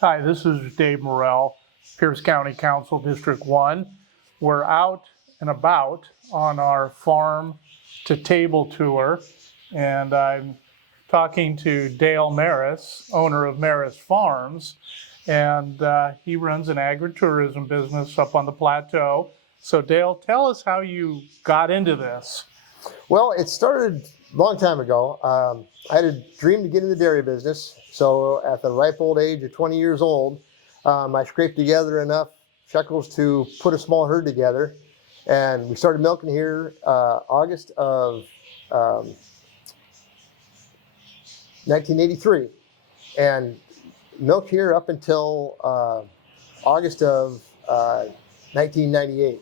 Hi, this is Dave Morell, Pierce County Council District 1. We're out and about on our farm to table tour, and I'm talking to Dale Maris, owner of Maris Farms, and he runs an agritourism business up on the plateau. So Dale, tell us how you got into this. Well, it started a long time ago. I had a dream to get in the dairy business. So at the ripe old age of 20 years old, I scraped together enough shekels to put a small herd together. And we started milking here August of 1983. And milked here up until August of 1998.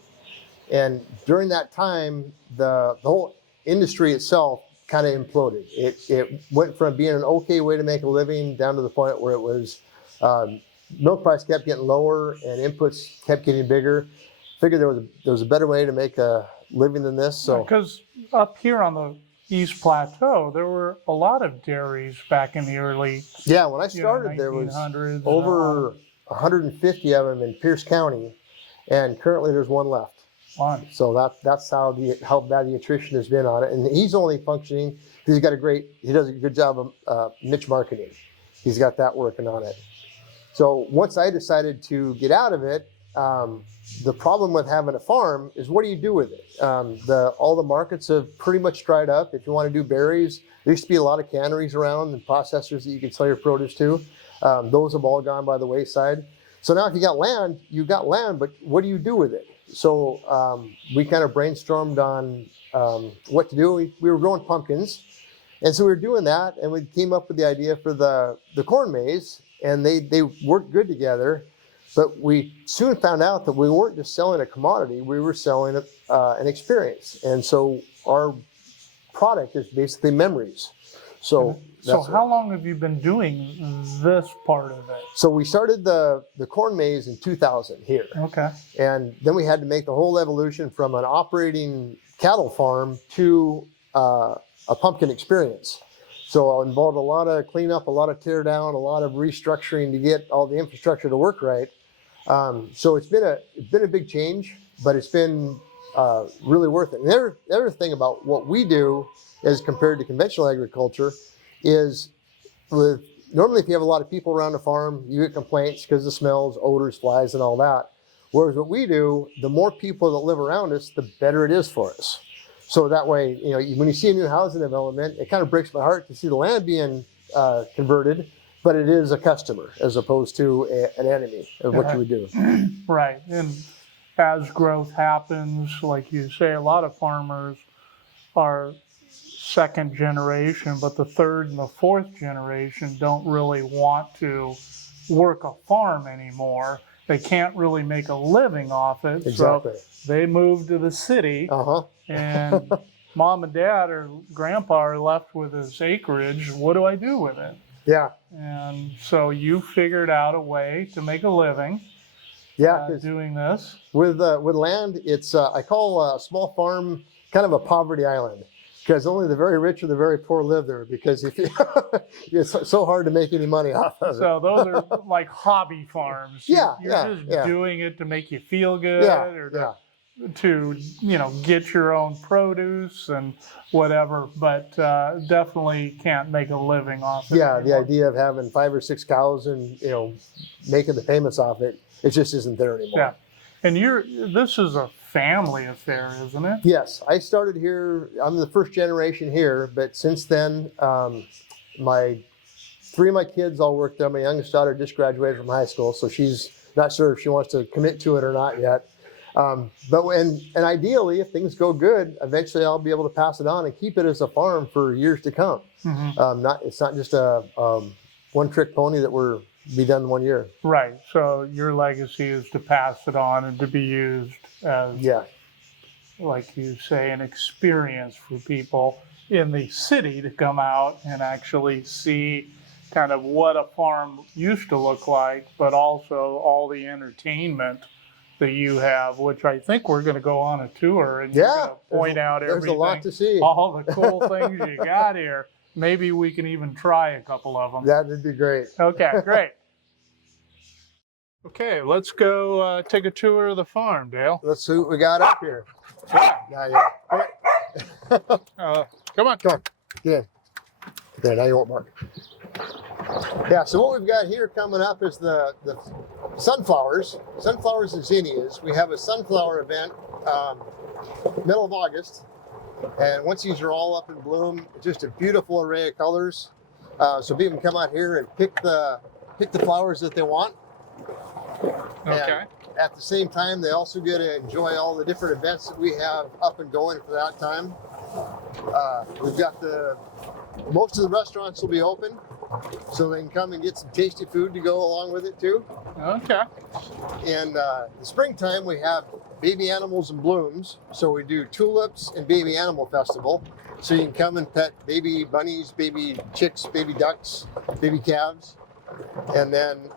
And during that time, the whole industry itself kind of imploded. It went from being an okay way to make a living down to the point where it was milk price kept getting lower and inputs kept getting bigger. Figured there was a better way to make a living than this. So because up here on the East Plateau, there were a lot of dairies back in the early when I started, there was over 150 of them in Pierce County, and currently there's one left. So that's how bad the attrition has been on it. And he's only functioning because he does a good job of niche marketing. He's got that working on it. So once I decided to get out of it, the problem with having a farm is what do you do with it? All the markets have pretty much dried up. If you want to do berries, there used to be a lot of canneries around and processors that you could sell your produce to. Those have all gone by the wayside. So now if you got land, but what do you do with it? So we kind of brainstormed on what to do. We were growing pumpkins, and so we were doing that, and we came up with the idea for the corn maze, and they worked good together. But we soon found out that we weren't just selling a commodity; we were selling an experience. And so our product is basically memories. So how long have you been doing this part of it? So we started the corn maze in 2000 here. Okay. And then we had to make the whole evolution from an operating cattle farm to a pumpkin experience. So it involved a lot of cleanup, a lot of tear down, a lot of restructuring to get all the infrastructure to work right. So it's been a big change, but it's been really worth it. And the other thing about what we do as compared to conventional agriculture is normally if you have a lot of people around the farm, you get complaints because of smells, odors, flies, and all that. Whereas what we do, the more people that live around us, the better it is for us. So that way, when you see a new housing development, it kind of breaks my heart to see the land being converted, but it is a customer as opposed to an enemy of what you would do. Right. And as growth happens, like you say, a lot of farmers are second generation, but the third and the fourth generation don't really want to work a farm anymore. They can't really make a living off it. Exactly. So they move to the city, and mom and dad or grandpa are left with this acreage. What do I do with it? Yeah. And so you figured out a way to make a living. Doing this. With land, it's I call a small farm kind of a poverty island. Because only the very rich or the very poor live there. Because if it's so hard to make any money off of it. So those are like hobby farms. You're just doing it to make you feel good, to get your own produce and whatever. But definitely can't make a living off it. Yeah, the idea of having 5 or 6 cows and making the payments off it, it just isn't there anymore. Yeah, and this is a family affair, isn't it? Yes, I started here. I'm the first generation here, but since then, 3 of my kids all work there. My youngest daughter just graduated from high school, so she's not sure if she wants to commit to it or not yet. And ideally, if things go good, eventually I'll be able to pass it on and keep it as a farm for years to come. Mm-hmm. It's not just a one-trick pony that we're be done in 1 year. Right. So your legacy is to pass it on and to be used as, like you say, an experience for people in the city to come out and actually see kind of what a farm used to look like, but also all the entertainment that you have, which I think we're going to go on a tour and you're going to point out everything. There's a lot to see. All the cool things you got here. Maybe we can even try a couple of them. That'd be great. Okay, great. Okay, let's go take a tour of the farm, Dale. Let's see what we got up here. Yeah. Yeah. All right. Come on. Come on. Get in. Okay, now you won't bark. Yeah, so what we've got here coming up is the sunflowers and zinnias. We have a sunflower event middle of August, and once these are all up in bloom, it's just a beautiful array of colors. So people can come out here and pick the flowers that they want. Okay. And at the same time, they also get to enjoy all the different events that we have up and going for that time. We've got most of the restaurants will be open, so they can come and get some tasty food to go along with it too. Okay. In the springtime, we have baby animals and blooms. So we do tulips and baby animal festival. So you can come and pet baby bunnies, baby chicks, baby ducks, baby calves, and then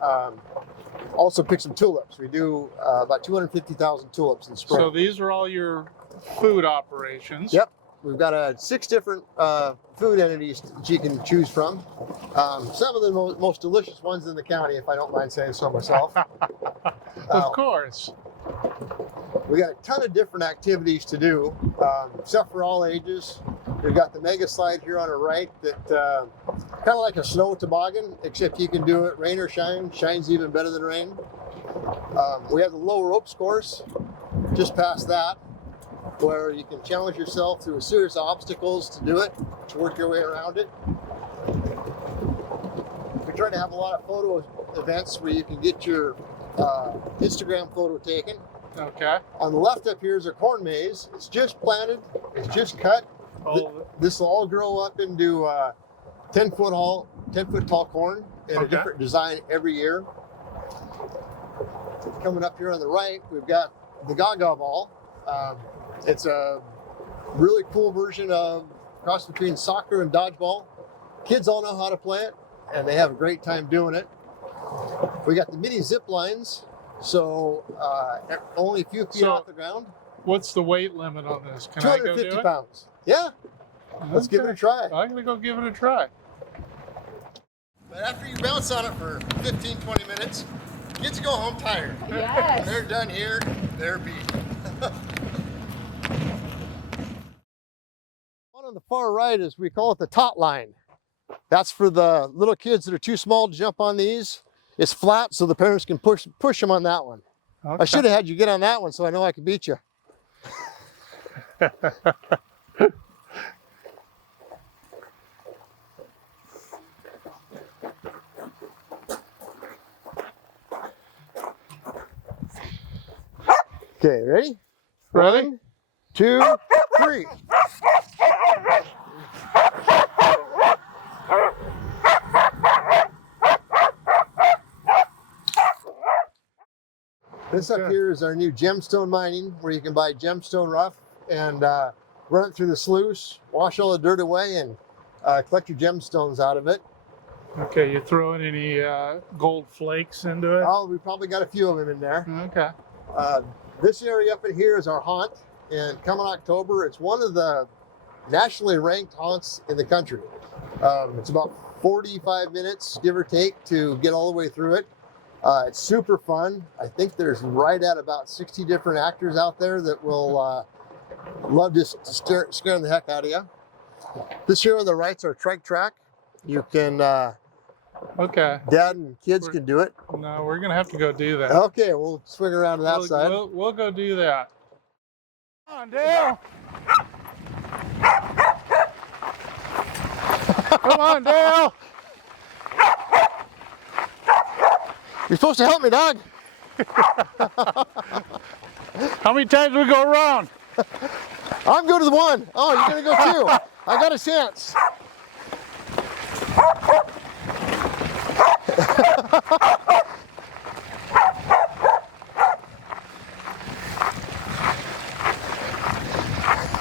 also pick some tulips. We do about 250,000 tulips in spring. So these are all your food operations. Yep. We've got 6 different food entities that you can choose from. Some of the most delicious ones in the county, if I don't mind saying so myself. Of course. We got a ton of different activities to do, stuff for all ages. We've got the mega slide here on our right that kind of like a snow toboggan, except you can do it rain or shine. Shine's even better than rain. We have the low ropes course just past that, where you can challenge yourself through a series of obstacles to do it, to work your way around it. We try to have a lot of photo events where you can get your Instagram photo taken. Okay. On the left up here is a corn maze. It's just planted, it's just cut. This will all grow up into 10-foot tall corn in a different design every year. Coming up here on the right, we've got the Gaga Ball. It's a really cool version of cross between soccer and dodgeball. Kids all know how to play it, and they have a great time doing it. We got the mini zip lines, so only a few feet off the ground. What's the weight limit on this? Can I go do it? 250 pounds. Yeah. Let's give it a try. I'm going to go give it a try. But after you bounce on it for 15, 20 minutes, you get to go home tired. Yes. When they're done here, they're beat. One on the far right is, we call it the tot line. That's for the little kids that are too small to jump on these. It's flat, so the parents can push them on that one. Okay. I should have had you get on that one so I know I could beat you. Okay, ready? Ready? 1, 2, 3. This up here is our new gemstone mining, where you can buy gemstone rough and run it through the sluice, wash all the dirt away, and collect your gemstones out of it. Okay, you throwing any gold flakes into it? Oh, we probably got a few of them in there. Okay. This area up in here is our haunt, and coming October, it's one of the nationally ranked haunts in the country. It's about 45 minutes, give or take, to get all the way through it. It's super fun. I think there's right at about 60 different actors out there that will love to scare the heck out of you. This here on the right's our trike track. You can, okay. Dad and kids can do it. No, we're going to have to go do that. Okay, we'll swing around to that side. We'll go do that. Come on, Dale. Come on, Dale. You're supposed to help me, dog. How many times we go around? I'm going to the 1. Oh, you're going to go 2. I got a chance.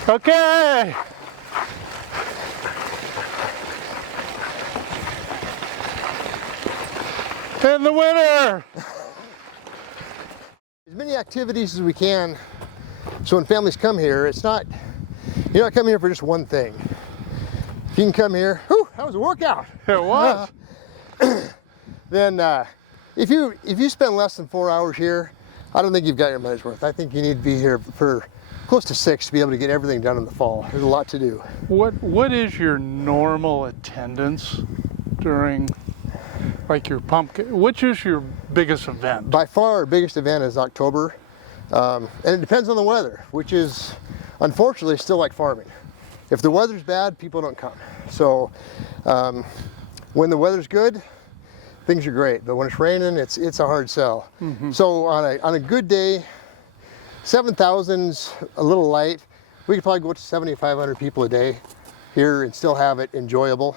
Okay. And the winner. As many activities as we can, so when families come here, it's not, you're not coming here for just one thing. If you can come here, whew, that was a workout. It was. Then, if you spend less than 4 hours here, I don't think you've got your money's worth. I think you need to be here for close to 6 to be able to get everything done in the fall. There's a lot to do. What is your normal attendance during, like, your pumpkin? Which is your biggest event? By far, our biggest event is October, and it depends on the weather, which is unfortunately still like farming. If the weather's bad, people don't come. So when the weather's good, things are great. But when it's raining, it's a hard sell. Mm-hmm. So on a good day, 7,000's a little light. We could probably go to 7,500 people a day here and still have it enjoyable.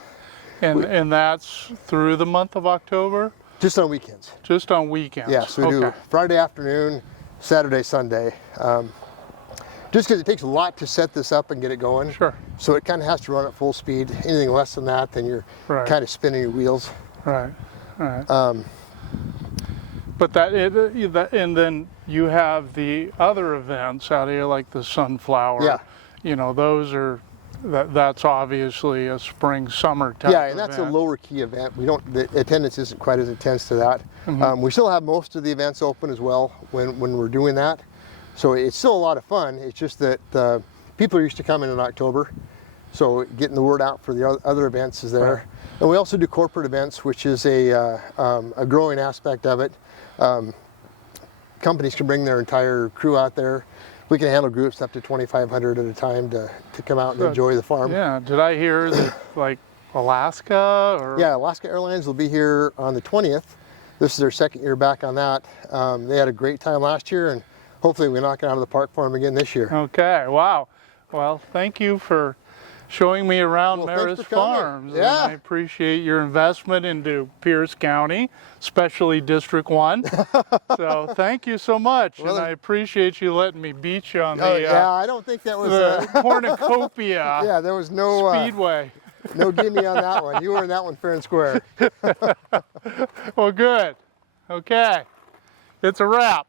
And that's through the month of October? Just on weekends. Just on weekends. Yeah, so we do Friday afternoon, Saturday, Sunday. Just because it takes a lot to set this up and get it going. Sure. So it kind of has to run at full speed. Anything less than that, then you're kind of spinning your wheels. Right, right. But and then you have the other events out here, like the sunflower. Yeah. You know, those are, that's obviously a spring, summer type Yeah, and that's event. a lower key event. The attendance isn't quite as intense to that. Mm-hmm. We still have most of the events open as well when we're doing that. So it's still a lot of fun. It's just that people are used to coming in October. So getting the word out for the other events is there. Right. And we also do corporate events, which is a growing aspect of it. Companies can bring their entire crew out there. We can handle groups up to 2,500 at a time to come out and enjoy the farm. Yeah, did I hear that, like, Alaska or? Yeah, Alaska Airlines will be here on the 20th. This is their second year back on that. They had a great time last year, and hopefully we knock it out of the park for them again this year. Okay, wow. Well, thank you for showing me around Maris Farms. Yeah. And I appreciate your investment into Pierce County, especially District 1. So thank you so much. Well, and I appreciate you letting me beat you on the, yeah, I don't think that was the cornucopia yeah, there was no speedway. No gimme on that one. You were in that one fair and square. Well, good. Okay. It's a wrap.